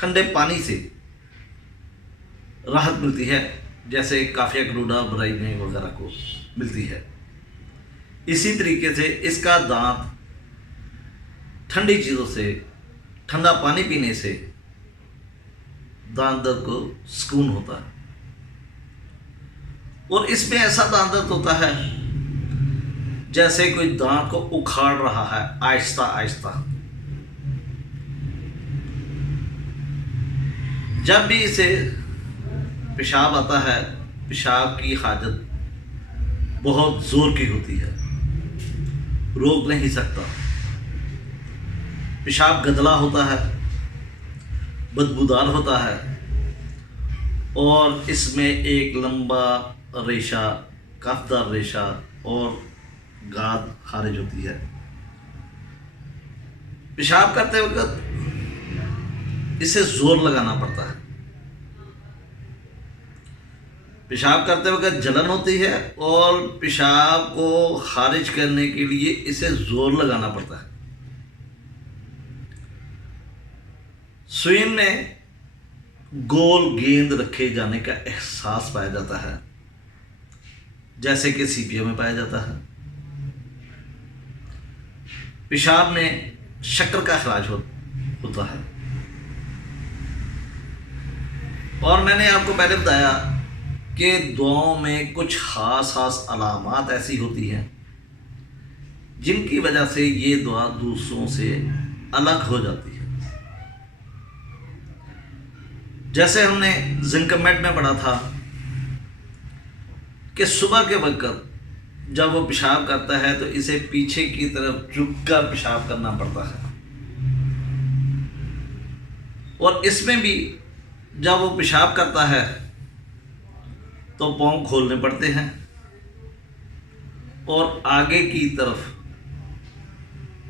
ٹھنڈے پانی سے راحت ملتی ہے، جیسے کافیہ کلوڈا برائنے وغیرہ کو ملتی ہے۔ اسی طریقے سے اس کا دانت ٹھنڈی چیزوں سے، ٹھنڈا پانی پینے سے دانت درد کو سکون ہوتا ہے۔ اور اس میں ایسا دانت درد ہوتا ہے جیسے کوئی دانت کو اکھاڑ رہا ہے آہستہ آہستہ۔ جب بھی اسے پیشاب آتا ہے، پیشاب کی حاجت بہت زور کی ہوتی ہے، روک نہیں سکتا، پیشاب گدلا ہوتا ہے، بدبودار ہوتا ہے، اور اس میں ایک لمبا ریشہ، کافدار ریشہ اور گاد خارج ہوتی ہے۔ پیشاب کرتے وقت اسے زور لگانا پڑتا ہے، پیشاب کرتے وقت جلن ہوتی ہے، اور پیشاب کو خارج کرنے کے لیے اسے زور لگانا پڑتا ہے۔ سوئن میں گول گیند رکھے جانے کا احساس پایا جاتا ہے، جیسے کہ سی پی او میں پایا جاتا ہے۔ پیشاب میں شکر کا اخراج ہوتا ہے، اور میں نے آپ کو پہلے بتایا کہ دعاؤں میں کچھ خاص علامات ایسی ہوتی ہیں جن کی وجہ سے یہ دعا دوسروں سے الگ ہو جاتی ہے۔ جیسے ہم نے زنکمیٹ میں پڑھا تھا کہ صبح کے وقت جب وہ پیشاب کرتا ہے تو اسے پیچھے کی طرف جھک کر پیشاب کرنا پڑتا ہے، اور اس میں بھی جب وہ پیشاب کرتا ہے تو پاؤں کھولنے پڑتے ہیں اور آگے کی طرف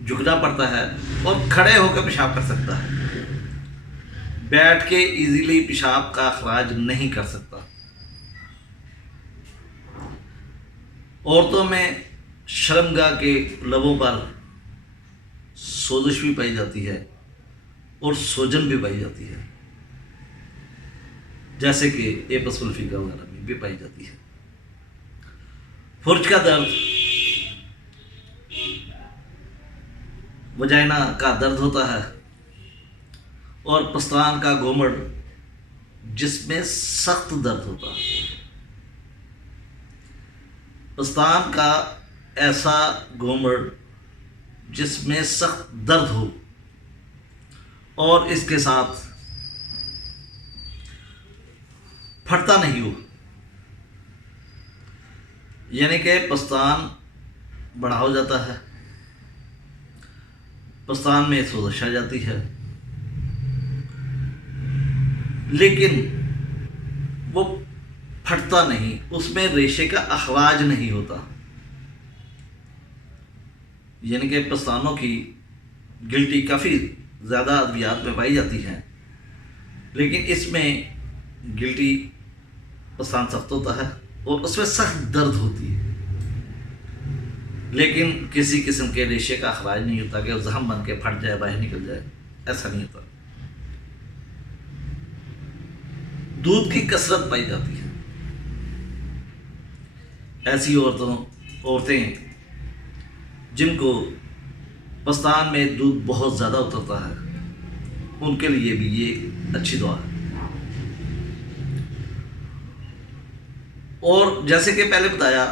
جھکنا پڑتا ہے، اور کھڑے ہو کر پیشاب کر سکتا ہے، بیٹھ کے ایزیلی پیشاب کا اخراج نہیں کر سکتا۔ عورتوں میں شرمگاہ کے لبوں پر سوزش بھی پائی جاتی ہے اور سوجن بھی پائی جاتی ہے، جیسے کہ ایپس ولفیکا وغیرہ میں بھی پائی جاتی ہے۔ فرج کا درد، وجائنا کا درد ہوتا ہے، اور پستان کا گھومڑ جس میں سخت درد ہوتا ہے۔ پستان کا ایسا گھومڑ جس میں سخت درد ہو اور اس کے ساتھ پھٹتا نہیں ہو، یعنی کہ پستان بڑا ہو جاتا ہے، پستان میں سوزش آ جاتی ہے، لیکن وہ پھٹتا نہیں، اس میں ریشے کا اخراج نہیں ہوتا، یعنی کہ پستانوں کی گلٹی کافی زیادہ ادویات میں پائی جاتی ہیں، لیکن اس میں گلٹی پستان سخت ہوتا ہے اور اس میں سخت درد ہوتی ہے، لیکن کسی قسم کے ریشے کا اخراج نہیں ہوتا کہ وہ زخم بن کے پھٹ جائے، باہر نکل جائے، ایسا نہیں ہوتا۔ دودھ کی کثرت پائی جاتی ہے، ایسی عورتیں جن کو پستان میں دودھ بہت زیادہ اترتا ہے، ان کے لیے بھی یہ اچھی دعا ہے۔ اور جیسے کہ پہلے بتایا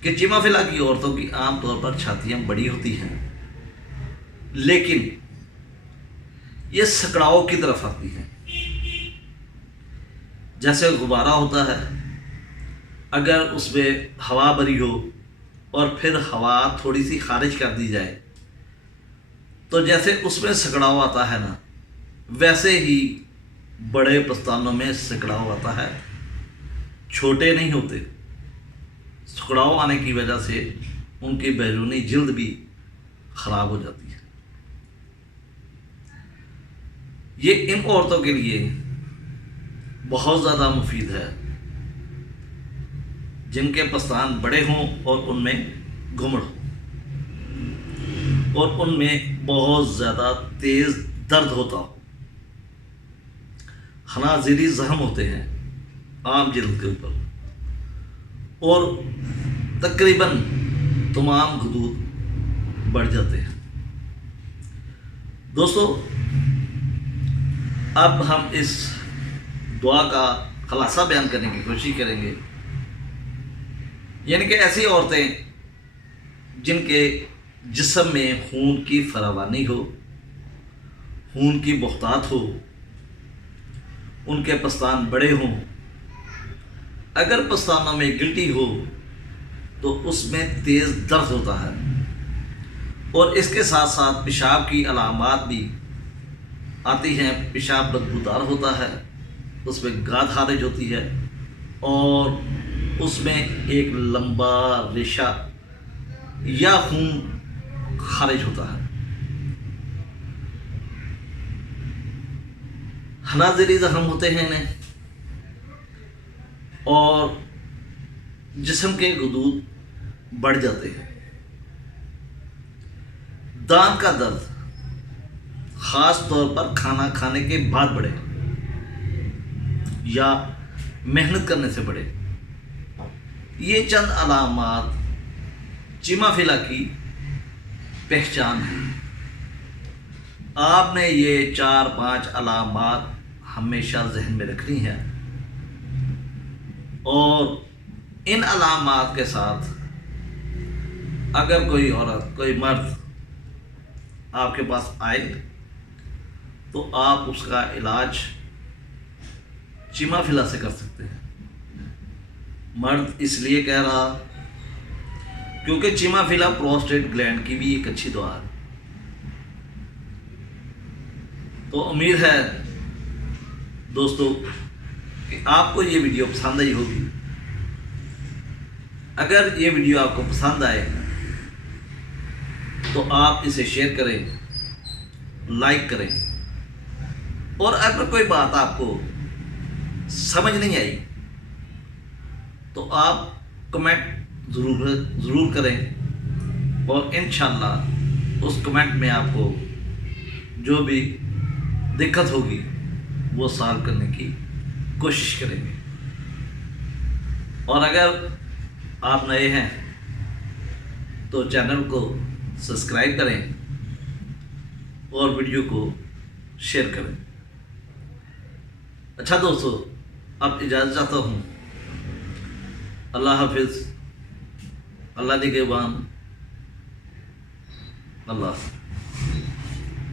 کہ چیما فلا کی عورتوں کی عام طور پر چھاتیاں بڑی ہوتی ہیں، لیکن یہ سکڑاؤ کی طرف آتی ہیں، جیسے غبارہ ہوتا ہے، اگر اس میں ہوا بھری ہو اور پھر ہوا تھوڑی سی خارج کر دی جائے تو جیسے اس میں سکڑاؤ آتا ہے نا، ویسے ہی بڑے پستانوں میں سکڑاؤ آتا ہے، چھوٹے نہیں ہوتے۔ سکڑاؤ آنے کی وجہ سے ان کی بیرونی جلد بھی خراب ہو جاتی ہے۔ یہ ان عورتوں کے لیے بہت زیادہ مفید ہے جن کے پستان بڑے ہوں اور ان میں گھمڑ ہو اور ان میں بہت زیادہ تیز درد ہوتا ہو۔ خنازیری زخم ہوتے ہیں عام جلد کے اوپر، اور تقریباً تمام خطوط بڑھ جاتے ہیں۔ دوستو، اب ہم اس دعا کا خلاصہ بیان کرنے کی کوشش کریں گے، یعنی کہ ایسی عورتیں جن کے جسم میں خون کی فراوانی ہو، خون کی بختات ہو، ان کے پستان بڑے ہوں، اگر پستانوں میں گلٹی ہو تو اس میں تیز درد ہوتا ہے، اور اس کے ساتھ ساتھ پیشاب کی علامات بھی آتی ہیں، پیشاب بدبودار ہوتا ہے، اس میں گاد خارج ہوتی ہے، اور اس میں ایک لمبا ریشہ یا خون خارج ہوتا ہے۔ خنازیری زخم ہوتے ہیں انہیں، اور جسم کے غدود بڑھ جاتے ہیں۔ دانت کا درد خاص طور پر کھانا کھانے کے بعد بڑھے یا محنت کرنے سے بڑھے، یہ چند علامات چیما فیلا کی پہچان ہے۔ آپ نے یہ 4-5 علامات ہمیشہ ذہن میں رکھنی ہے، اور ان علامات کے ساتھ اگر کوئی عورت، کوئی مرد آپ کے پاس آئے تو آپ اس کا علاج چیما فیلا سے کر سکتے ہیں۔ مرد اس لیے کہہ رہا کیونکہ چیما فیلا پروسٹیٹ گلینڈ کی بھی ایک اچھی دوا ہے۔ تو امید ہے دوستو کہ آپ کو یہ ویڈیو پسند آئی ہوگی۔ اگر یہ ویڈیو آپ کو پسند آئے تو آپ اسے شیئر کریں، لائک کریں، اور اگر کوئی بات آپ کو سمجھ نہیں آئی تو آپ کمنٹ ضرور کریں، اور انشاءاللہ اس کمنٹ میں آپ کو جو بھی دقت ہوگی وہ سالو کرنے کی کوشش کریں گے۔ اور اگر آپ نئے ہیں تو چینل کو سبسکرائب کریں اور ویڈیو کو شیئر کریں۔ اچھا دوستو، اب اجازت چاہتا ہوں۔ اللہ حافظ، اللہ نگہبان، اللہ حافظ۔